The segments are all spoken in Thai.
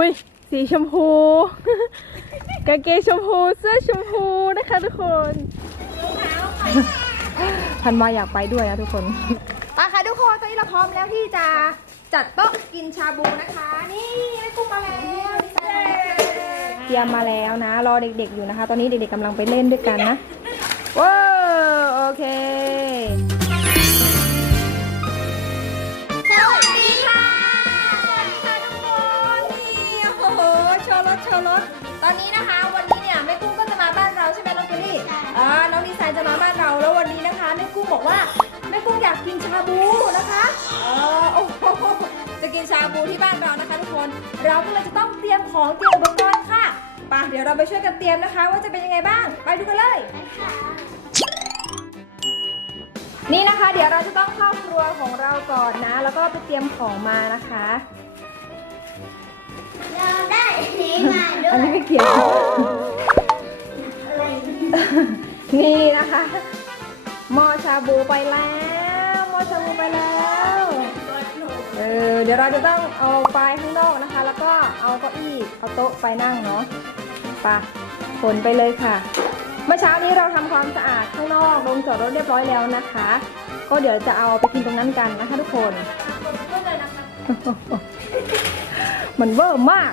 อุ้ยสีชมพู กางเกงชมพูเสื้อชมพูนะคะทุกคนพันมาอยากไปด้วยนะทุกคนมาค่ะทุกคนตอนนี้เราพร้อมแล้วที่จะจัดโต๊ะกินชาบูนะคะ นี่แม่กุ้งมาแล้วดีใจเตรียมมาแล้วนะ รอเด็กๆอยู่นะคะ ตอนนี้เด็กๆกำลังไปเล่นด้วยกันนะว้าวโอเค โชว์รถโชว์รถ ตอนนี้นะคะ วันนี้เนี่ยแม่กุ้งก็จะมาบ้านเราใช่ไหมน้องเจลลี่อ่าน้องดีไซน์จะมาบ้านเราแล้ววันนี้นะคะแม่กุ้งบอกว่าแม่กุ้งอยากกินชาบูนะคะเออโอ้โหจะกินชาบูที่บ้านเรานะคะทุกคน เราก็เลยจะต้องเตรียมของเตรียมอุปกรณ์ค่ะไปเดี๋ยวเราไปช่วยกันเตรียมนะคะ ว่าจะเป็นยังไงบ้าง ไปดูกันเลย นี่นะคะ เดี๋ยวเราจะต้องเข้าครัวของเราก่อนนะ แล้วก็ไปเตรียมของมานะคะ มาด้วอันยนี้ไม่เกี่ยวอะไรนี่นะคะหม้อชาบูไปแล้วหม้อชาบูไปแล้วเออเดี๋ยวเราจะต้องเอาไปข้างนอกนะคะ แล้วก็เอาเก้าอี้เอาโต๊ะไปนั่งเนาะไปะขนไปเลยค่ะ เมื่อเช้านี้เราทำความสะอาดข้างนอกลงจอดรถเรียบร้อยแล้วนะคะ ก็เดี๋ยวจะเอาไปกินตรงนั้นกันนะคะทุกคนมันเวอร์มาก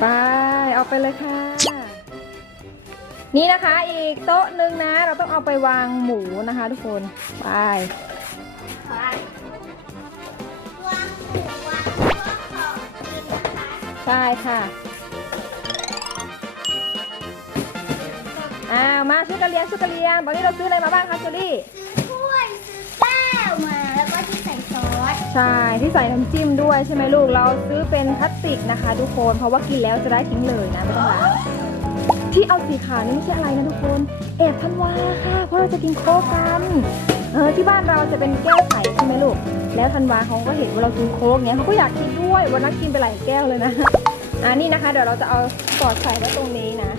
ไปเอาไปเลยค่ะ นี่นะคะอีกโต๊ะหนึ่งนะ เราต้องเอาไปวางหมูนะคะ ทุกคนไปวางหมูวางพวกของกินนะคะใช่ค่ะอ้าวมาช่วยกันเลี้ยงช่วยกันเลี้ยงตอนนี้เราซื้ออะไรมาบ้างคะเชอรี่ซื้อถ้วยซื้อแก้วมาแล้วก็ที่ใส่ซ ใช่ที่ใส่น้ำจิ้มด้วยใช่ไหมลูกเราซื้อเป็นพลาสติกนะคะ ทุกคน เพราะว่ากินแล้วจะได้ทิ้งเลยนะไม่ต้องล้างที่เอาสีขาวนี่ไม่ใช่อะไรนะทุกคนแอบพันวาค่ะ เพราะเราจะกินโค้กกันเออที่บ้านเราจะเป็นแก้วใสใช่ไหมลูก แล้วธันวาเขาก็เห็นว่าเรากินโค้กเนี้ยเขาก็อยากกินด้วยวันนั้นกินไปหลายแก้วเลยนะอ่านี่นะคะ เดี๋ยวเราจะเอาสอดใส่ไว้ตรงนี้นะ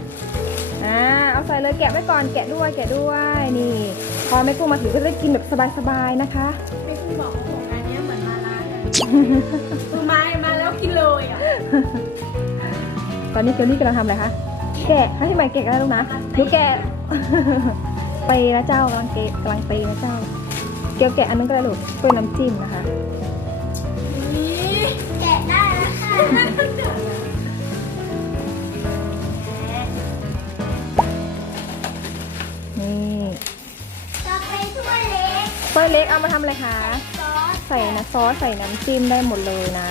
อ่าเอาใส่เลยแกะไว้ก่อนแกะด้วยแกะด้วยนี่ พอแม่กุ้งมาถึงก็จะกินแบบสบายๆนะคะไม่คุณบอก มามาแล้วกินเลยอะตอนนี้เกลลี่กำลังทำอะไรคะ แกะให้พี่ใหม่แกะกันแล้วลูกนะหนูแกะ ไปนะเจ้ากำลังเกะกำลังตีนะเจ้า เกลแกะอันนึงก็ได้ลูกเป็นน้ำจิ้มนะคะ แกะได้แล้วค่ะนี่ต่อไปถ้วยเล็กถ้วยเล็กเอามาทำอะไรคะซอส ใส่นะซอสใส่น้ำจิ้มได้หมดเลยนะ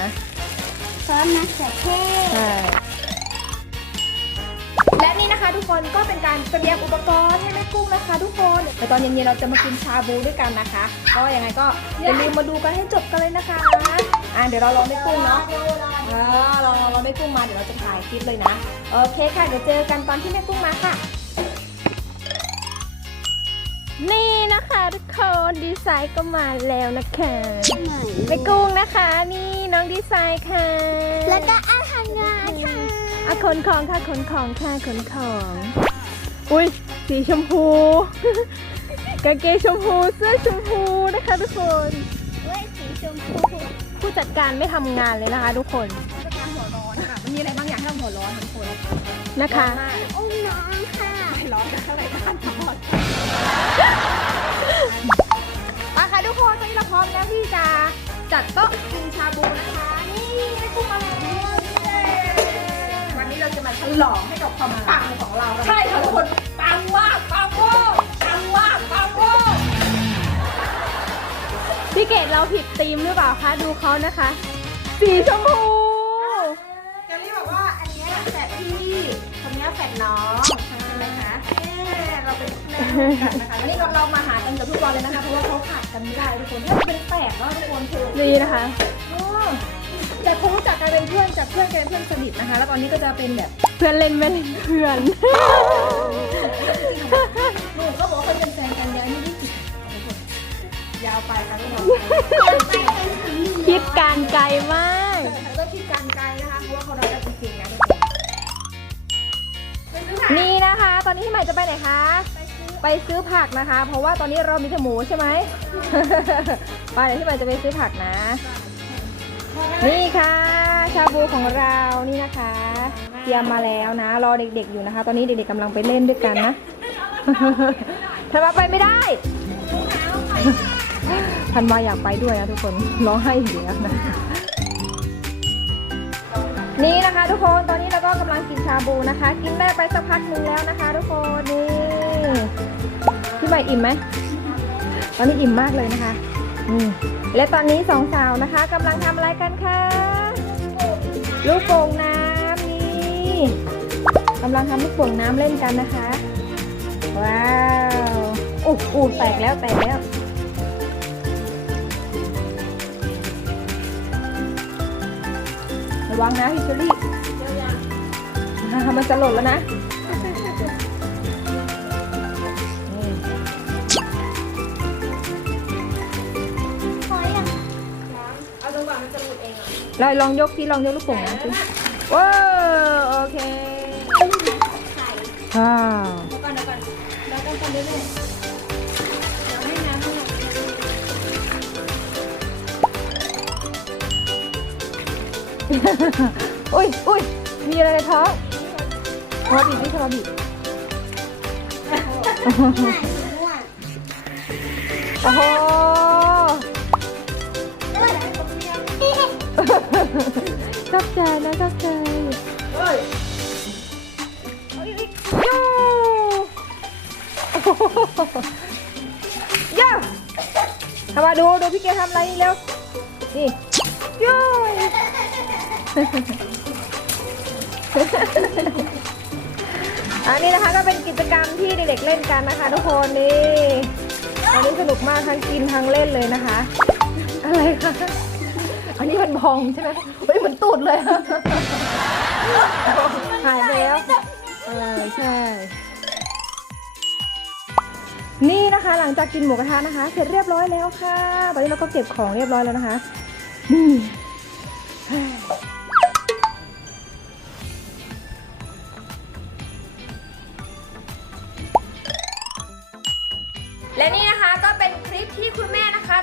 ซอสมะเขือเทศ ใช่ และนี่นะคะทุกคนก็เป็นการเตรียมอุปกรณ์ให้แม่กุ้งนะคะ ทุกคนแต่ตอนเย็นๆเราจะมากินชาบูด้วยกันนะคะ ก็ยังไงก็อย่าลืมมาดูกันให้จบกันเลยนะคะ อะเดี๋ยวเรารอแม่กุ้งเนาะดูรอเออเราเราแม่กุ้งมาเดี๋ยวเราจะถ่ายคลิปเลยนะ โอเคค่ะเดี๋ยวเจอกันตอนที่แม่กุ้งมาค่ะ นี่นะคะทุกคนดีไซน์ก็มาแล้วนะคะไหนแม่กุ้งนะคะ นี่น้องดีไซน์ค่ะ แล้วก็อาหารงานค่ะอะขนของค่ะขนของค่ะขนของ อุ้ยสีชมพูกางเกงชมพูเสื้อชมพูนะคะทุกคนเว้ยสีชมพูผู้จัดการไม่ทำงานเลยนะคะทุกคนจะการหั วร้อนค่ะมันมีอะไรบางอย่างให้เราหัวร้อนทุกคนนะคะ อุ้มน้องค่ะไม่ร้อนกันเท่าไหร่กันทอดมาค่ะทุกคนตอนนี้เราพร้อมแล้วที่จะจัดโต๊ะกินชาบูนะคะ นี่แม่กุ้งมาแล้ววันนี้เราจะมาฉลองให้กับความปังของเราใช่ค่ะทุกคนปังมากปังโว้ปังมากปังโว้พี่เกดเราผิดธีมหรือเปล่าคะ ดูเขานะคะ สีชมพู คนเนี้ยแฝดน้องใช่ไหมคะเอ๊ะเราเป็นแม่ลูกกันนะคะอันนี้เราเรามาหากันกับทุกวันเลยนะคะ เพราะว่าเขาขาดกันไม่ได้ทุกคนถ้าเป็นแฝดแล้วทุกคนคือนี่นะคะ อ๋อแต่คงรู้จักกันเป็นเพื่อนจากเพื่อนกันเป็นเพื่อนสนิทนะคะ แล้วตอนนี้ก็จะเป็นแบบเพื่อนเล่นไม่เล่นเพื่อน หนูก็บอกว่าเคยเป็นแฟนกันยายไม่ได้สิยาวไปค่ะทุกคนไปเป็นสีเหลืองคิดการไกลมาก แล้วก็คิดการไกลนะคะเพราะว่าเขารักกันจริงๆนะ นะคะตอนนี้พี่ใหม่จะไปไหนคะไปซื้อผักนะคะ เพราะว่าตอนนี้เรามีแต่หมูใช่ไหม ไปเดี๋ยวพี่ใหม่จะไปซื้อผักนะ นี่ค่ะชชาบูของเรานี่นะคะเตรียมมาแล้วนะ รอเด็กๆอยู่นะคะ ตอนนี้เด็กๆกำลังไปเล่นด้วยกันนะเธอมาไปไม่ได้พันวาอยากไปด้วยนะทุกคนร้องไห้อีกแล้วนะ นี่นะคะทุกคนตอนนี้เราก็กำลังกินชาบูนะคะ กินได้ไปสักพักหนึ่งแล้วนะคะ ทุกคนนี่พี่ใบอิ่มไหมตอนนี้อิ่มมากเลยนะคะนี่และตอนนี้สองสาวนะคะกำลังทำอะไรกันคะลูกโป่งน้ำนี่กำลังทำลูกโป่งน้ำเล่นกันนะคะ ว้าวอู้อู้แตกแล้วแตกแล้ว ระวังนะพี่เชอรี่มันจะหล่นแล้วนะอยังเอาจังหวะมันจะหลุดเองอะเราลองยกที่ลองยกลูกโป่งนะสิว้าโอเคไข่ว้าวเดี๋ยวก่อนเดี๋ยวก่อนเดี๋ยวกันกันเรื่อย อุ้ยอุ้ยมีอะไรในท้องทรบีบนี่ทรบีบม่วนโอ้โหเออแล้วผมยังชอบใจนะชอบใจเฮ้ยโย่โอ้โหย่าทำมาดู ดูพี่เกทำอะไรนี่เร็วนี่โย่ อันนี้นะคะก็เป็นกิจกรรมที่เด็กๆเล่นกันนะคะ ทุกคนนี่อันนี้สนุกมากทั้งกินทั้งเล่นเลยนะคะ อะไรคะอันนี้มันพองใช่ไหมเฮ้ยเหมือนตูดเลยหายไปแล้วเออใช่นี่นะคะหลังจากกินหมูกระทะนะคะ เสร็จเรียบร้อยแล้วค่ะ ตอนนี้เราก็เก็บของเรียบร้อยแล้วนะคะ นี่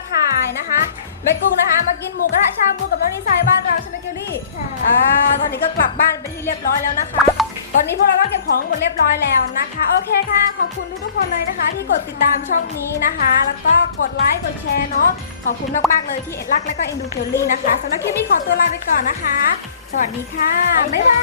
ม่นะคะถ่ายนะคะแม่กุ้งนะคะ มากินหมูกระทะชาบูกับน้องนิสัยบ้านเราใช่ไหมเกลลี่ค่ะ อ่าตอนนี้ก็กลับบ้านเป็นที่เรียบร้อยแล้วนะคะ ตอนนี้พวกเราก็เก็บของหมดเรียบร้อยแล้วนะคะ โอเคค่ะ ขอบคุณทุกๆคนเลยนะคะ ที่กดติดตามช่องนี้นะคะ แล้วก็กดไลค์กดแชร์เนาะขอบคุณมากๆเลยที่รักและก็เอ็นดูเกลลี่นะคะสำหรับคลิปนี้ขอตัวลาไปก่อนนะคะ สวัสดีค่ะบ๊ายบาย